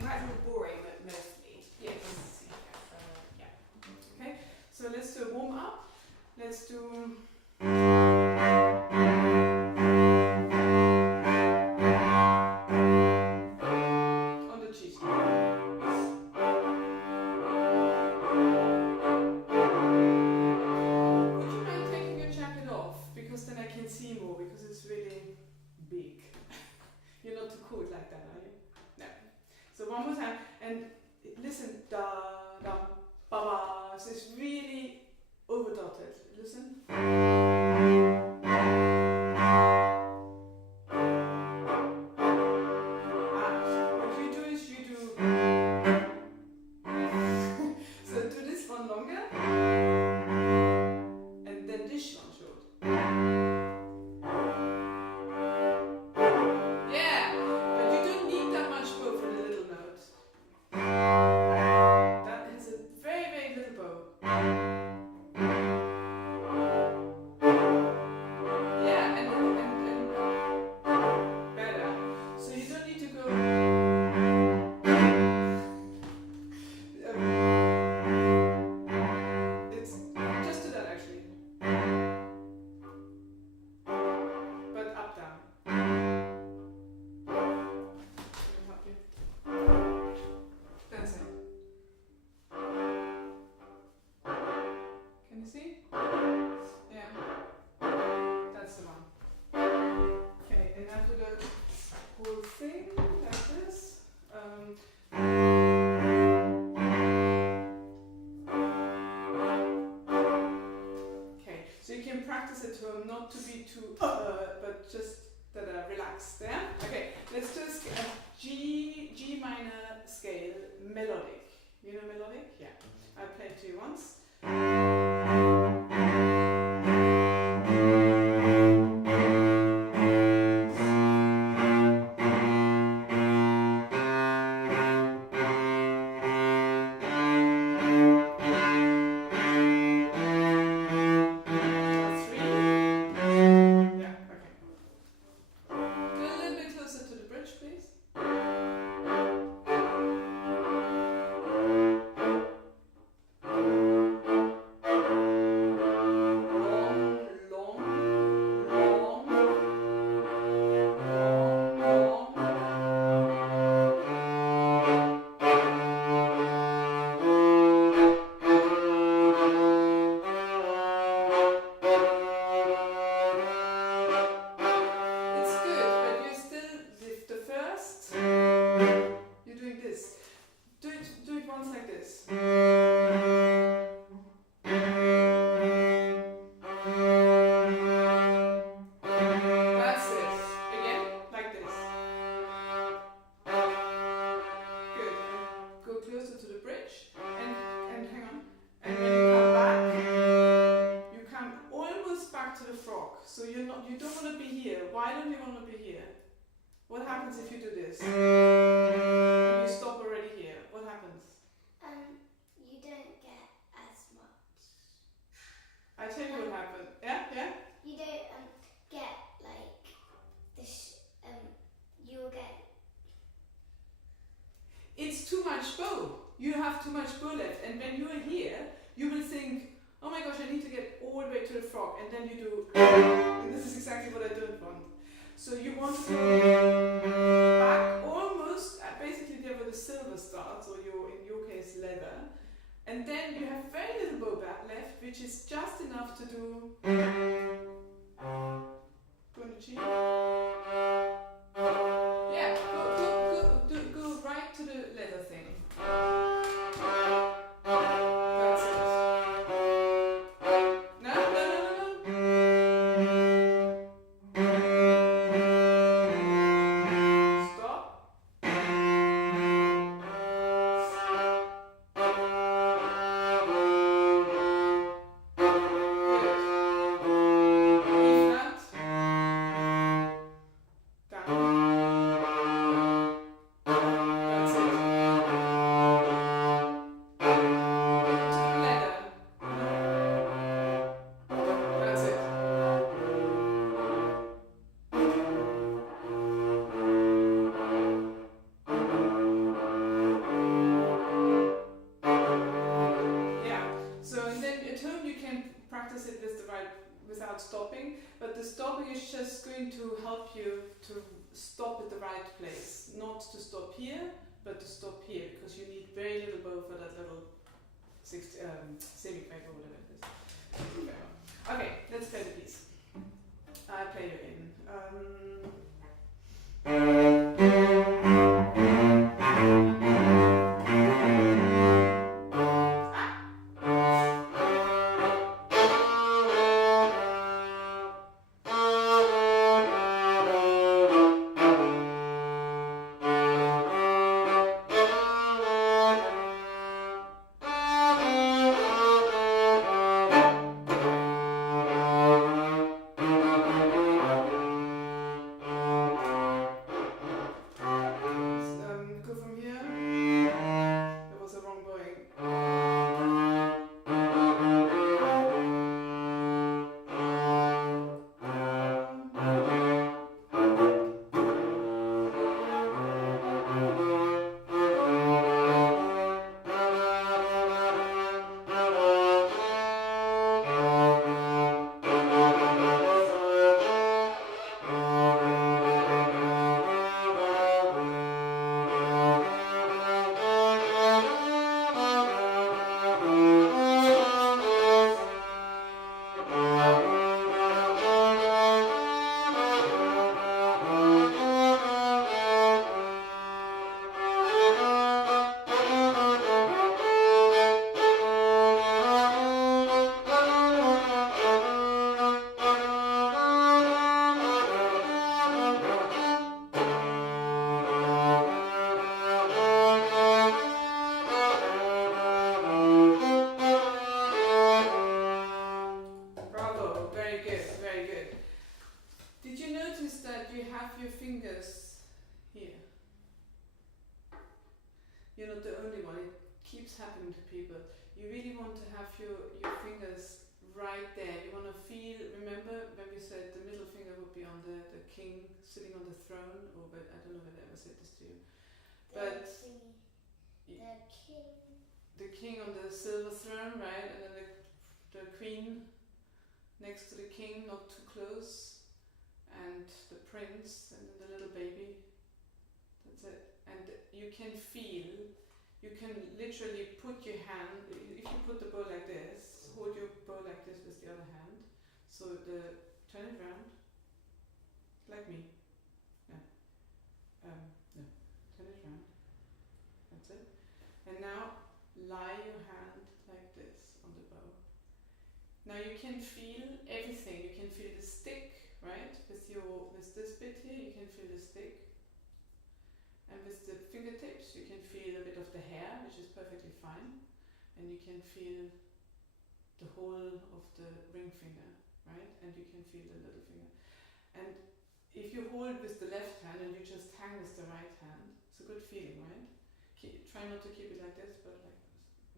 quite a little boring, but mostly. Yes. Yeah. Okay. So let's do a warm up. Let's do. On the G string. Would you mind taking your jacket off? Because then I can see more, because it's really big. You're not too cold like that, are you? No. So one more time, and listen, da, da, ba, ba. So it's really overdotted. Listen. What you do is you do. So do this one longer, and then this one short. Yeah, but you don't need that much bow for the little note. That is a very, very little bow. Yeah, and better. So you don't need to go. It's just do that actually. But up down. Let me help you. That's it. Can you see? Yeah. That's the one. Okay, and now do the whole thing like this. Okay, so you can practice at home not to be too, but just relaxed. Yeah. Okay, let's do a G minor scale melodic. You know melodic? Yeah. I'll play it to you once. practice it with the right, without stopping, but the stopping is just going to help you to stop at the right place, not to stop here, but to stop here, because you need very little bow for that little semi-quaver or whatever it is. Okay, let's play the piece. I play you in. Next to the king, not too close, and the prince, and then the little baby. That's it. And you can feel, you can literally put your hand, if you put the bow like this, hold your bow like this with the other hand. So turn it round, like me. No, turn it round. That's it. And now lie your hand like this on the bow. Now you can feel everything. You can feel the stick, right? With this bit here, you can feel the stick. And with the fingertips, you can feel a bit of the hair, which is perfectly fine. And you can feel the whole of the ring finger, right? And you can feel the little finger. And if you hold with the left hand and you just hang with the right hand, it's a good feeling, right? Try not to keep it like this, but like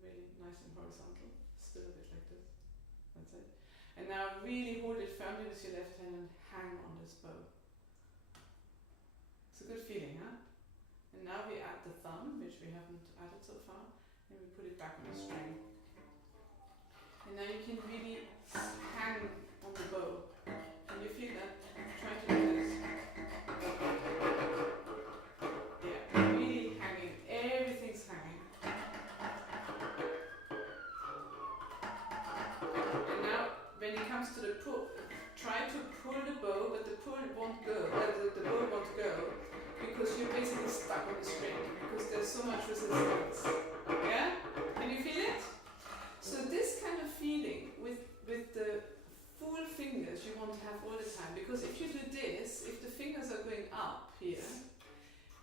really nice and horizontal. Still a bit like this. That's it. And now really hold it firmly with your left hand and hang on this bow. It's a good feeling, huh? And now we add the thumb, which we haven't added so far, and we put it back on the string. And now you can really hang on the bow. Can you feel that? Try to do this. Yeah, really hanging. Everything's hanging. And now, when it comes to the pull, try to pull the bow, but the pull won't go. The bow won't go, because you're basically stuck on the string, because there's so much resistance. Yeah? Can you feel it? So this kind of feeling with the full fingers you want to have all the time, because if you do this, if the fingers are going up here,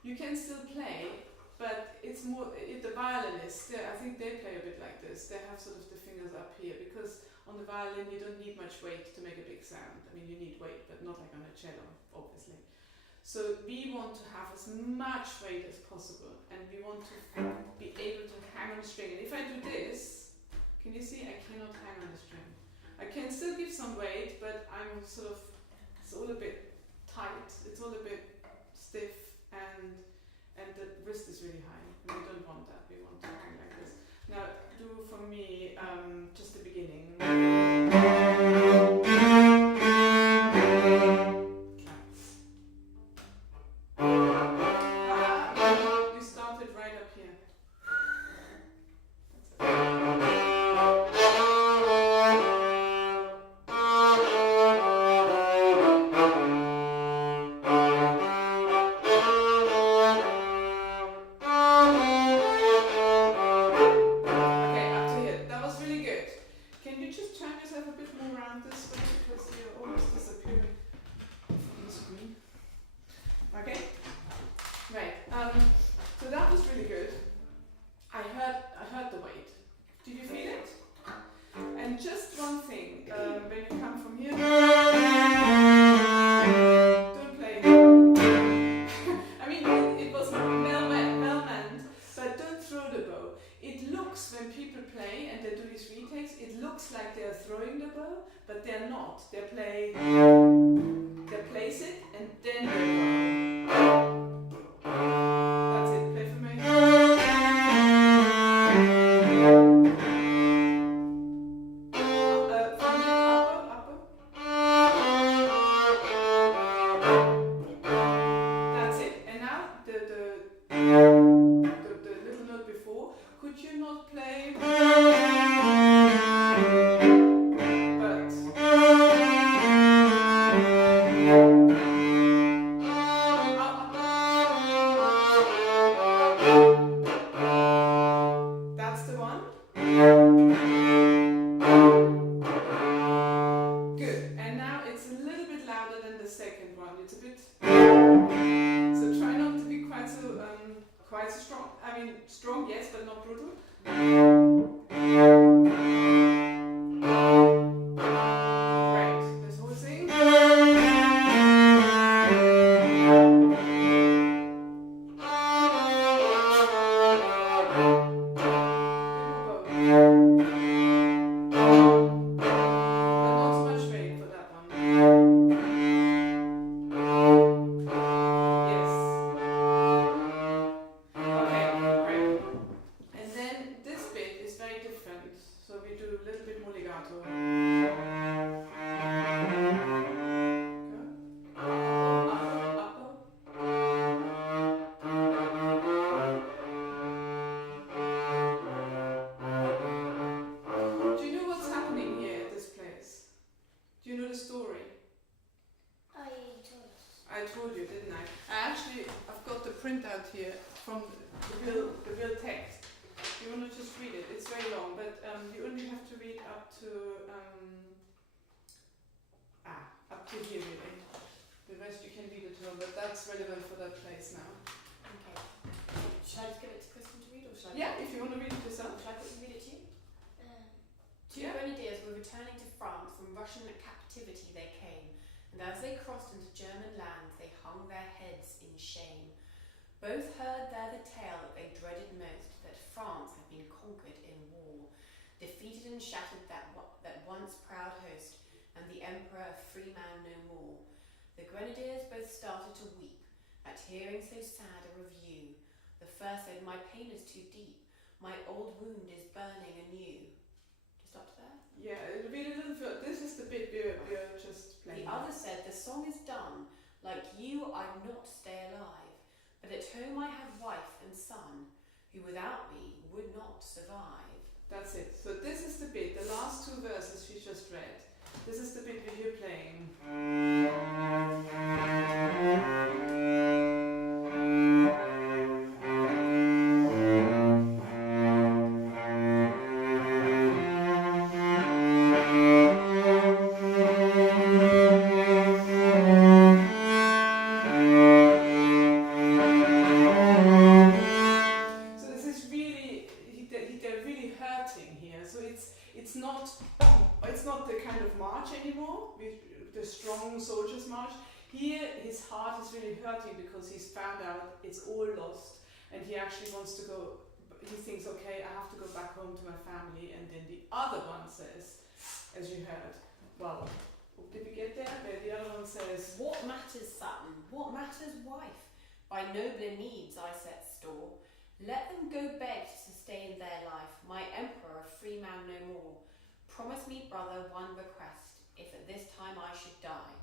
you can still play, but it's more, the violinists, I think they play a bit like this. They have sort of the fingers up here, because on the violin you don't need much weight to make a big sound. I mean, you need weight, but not like on a cello, obviously. So we want to have as much weight as possible, and we want to be able to hang on the string. And if I do this, can you see I cannot hang on the string? I can still give some weight, but I'm sort of, it's all a bit tight, it's all a bit stiff, and the wrist is really high, and we don't want that. We want to hang like this. Now do for me just the beginning. bow. It looks, when people play and they do these retakes, it looks like they're throwing the bow, but they're not. They place it and then they bow. That's it. Play for me. From the upper. That's it. And now the little note before. Could you not play? That's the one. Good. And now it's a little bit louder than the second one. It's a bit. So try not to be quite so strong. I mean, strong, yes, but not brutal. Great. This whole thing. Printout here from the real text. You want to just read it. It's very long, but you only have to read up to here really. The rest you can read at home, but that's relevant for that place now. Okay. Should I just give it to Kristen to read, or should I? Yeah, if you want to read it yourself. Should I read it to you? Two Yeah. Grenadiers were returning to France from Russian captivity. They came, and as they crossed into German lands, they hung their heads in shame. Both heard there the tale that they dreaded most, that France had been conquered in war, defeated and shattered that once proud host, and the emperor a free man no more. The Grenadiers both started to weep at hearing so sad a review. The first said, "My pain is too deep, my old wound is burning anew." Just up to there? Yeah, read a little further. This is the bit we're just playing. The other said, "The song is done, like you I'd not stay alive. But at home I have wife and son, who without me would not survive." That's it. So this is the bit, the last two verses we just read. This is the bit we hear playing. It's not the kind of march anymore, the strong soldiers march. Here his heart is really hurting because he's found out it's all lost and he actually wants to go, he thinks, okay, I have to go back home to my family. And then the other one says, as you heard, well, did we get there? The other one says, "What matters, son? What matters, wife? By nobler needs I set store. Let them go beg to sustain their life, my emperor a free man no more. Promise me, brother, one request, if at this time I should die.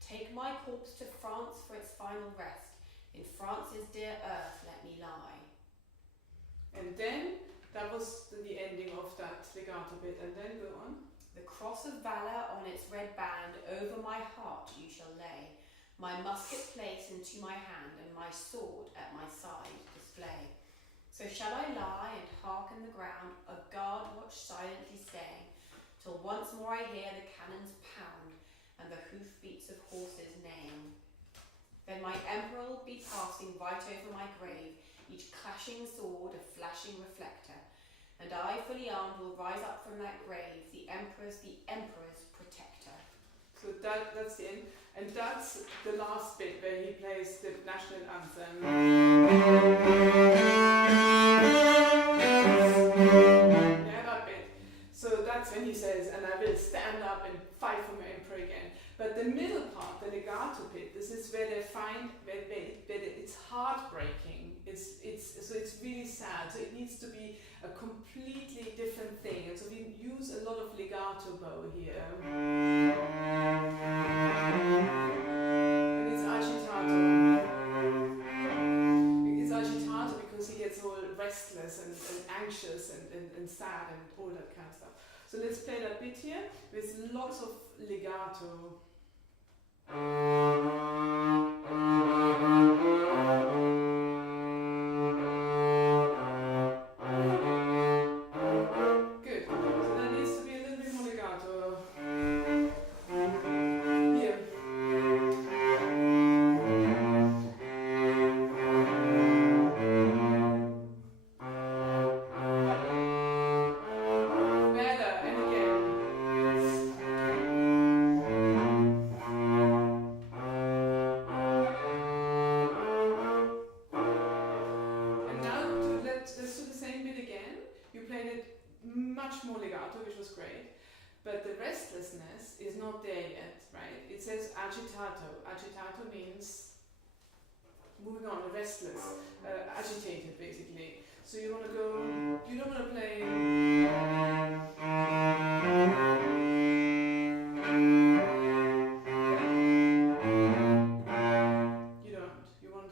Take my corpse to France for its final rest. In France's dear earth let me lie." And then, that was the ending of that legato bit, and then go on. "The cross of valour on its red band over my heart you shall lay. My musket place into my hand, and my sword at my side display. So shall I lie and hearken the ground, a guard watch silently staying, till once more I hear the cannons pound, and the hoof-beats of horses neighing. Then my emperor will be passing right over my grave, each clashing sword a flashing reflector, and I fully armed will rise up from that grave, the emperor's protector." So that's the end, and that's the last bit where he plays the national anthem. when he says, and I will stand up and fight for my emperor again. But the middle part, the legato bit, this is where they find where it's heartbreaking. So it's really sad. So it needs to be a completely different thing. And so we use a lot of legato bow here. And it's agitato. It's agitato because he gets all restless and anxious and sad and all that kind of stuff. So let's play that bit here with lots of legato. Good. So that needs to be a little bit more legato. Here. Better, and again. And now let's do the same bit again. You played it much more legato, which was great. But the restlessness is not there yet, right? It says agitato. Agitato means moving on, restless, agitated basically. So you want to go, you don't want to play. You don't. You want.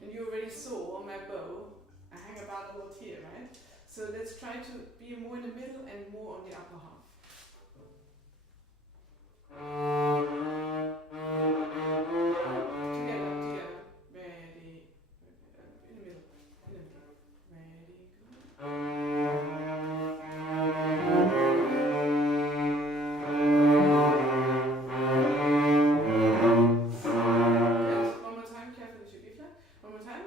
And you already saw on my bow, I hang about a lot here, right? So let's try to be more in the middle and more on the upper half. Together. Ready. In the middle. Ready, go. Good. One more time, careful with your B flat. One more time.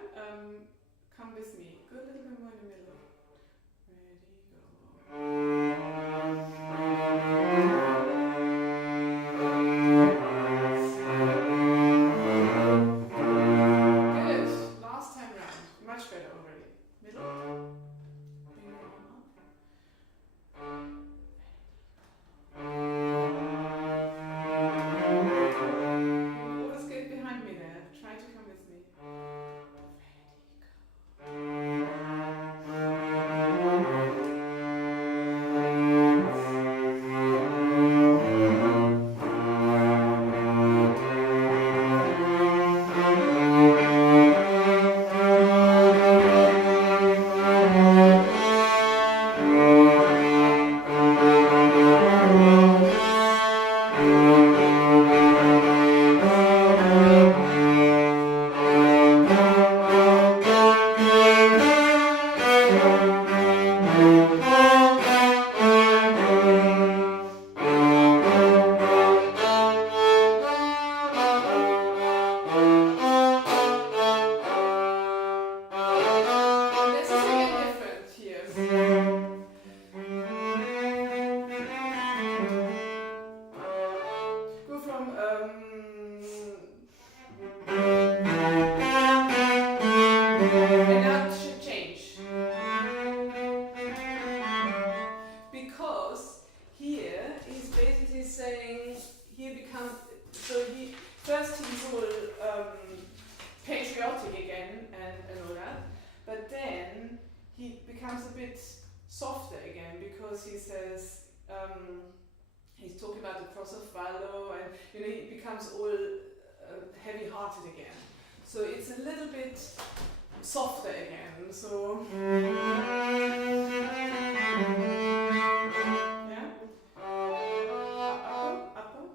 Come with me. Go a little bit more in the middle. Ready, go. Good. Last time round. Much better already. Middle. Bring your arm up. You always get behind me there. Try to come with me. Let's do something different here. Go from and now change. Because here he's basically saying here becomes so he first he's all patriotic again and all that, but then he becomes a bit softer again because he says he's talking about the cross of Vallo and he becomes all heavy-hearted again. So it's a little bit softer again. So yeah. Upper.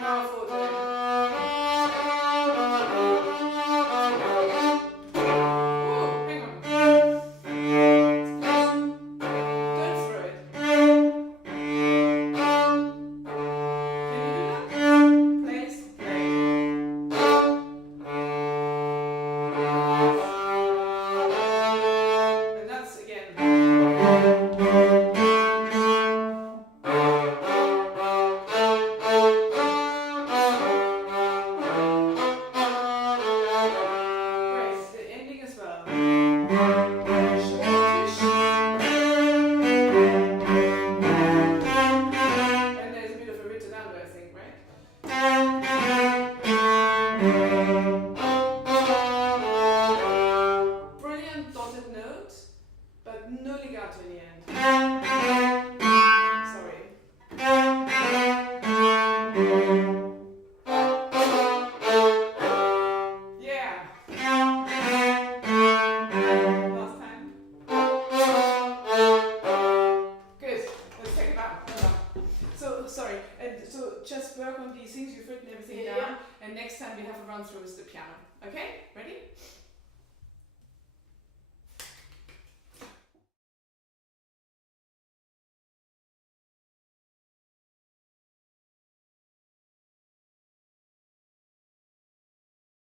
Now forte. Oh, hang on. Don't throw it. Can you do that? Place. no legato in the end. Sorry. Yeah. Last time. Good. Let's take it back. So sorry. And so just work on these things. You've written everything down. And next time we have a run through with the piano. Okay? Ready?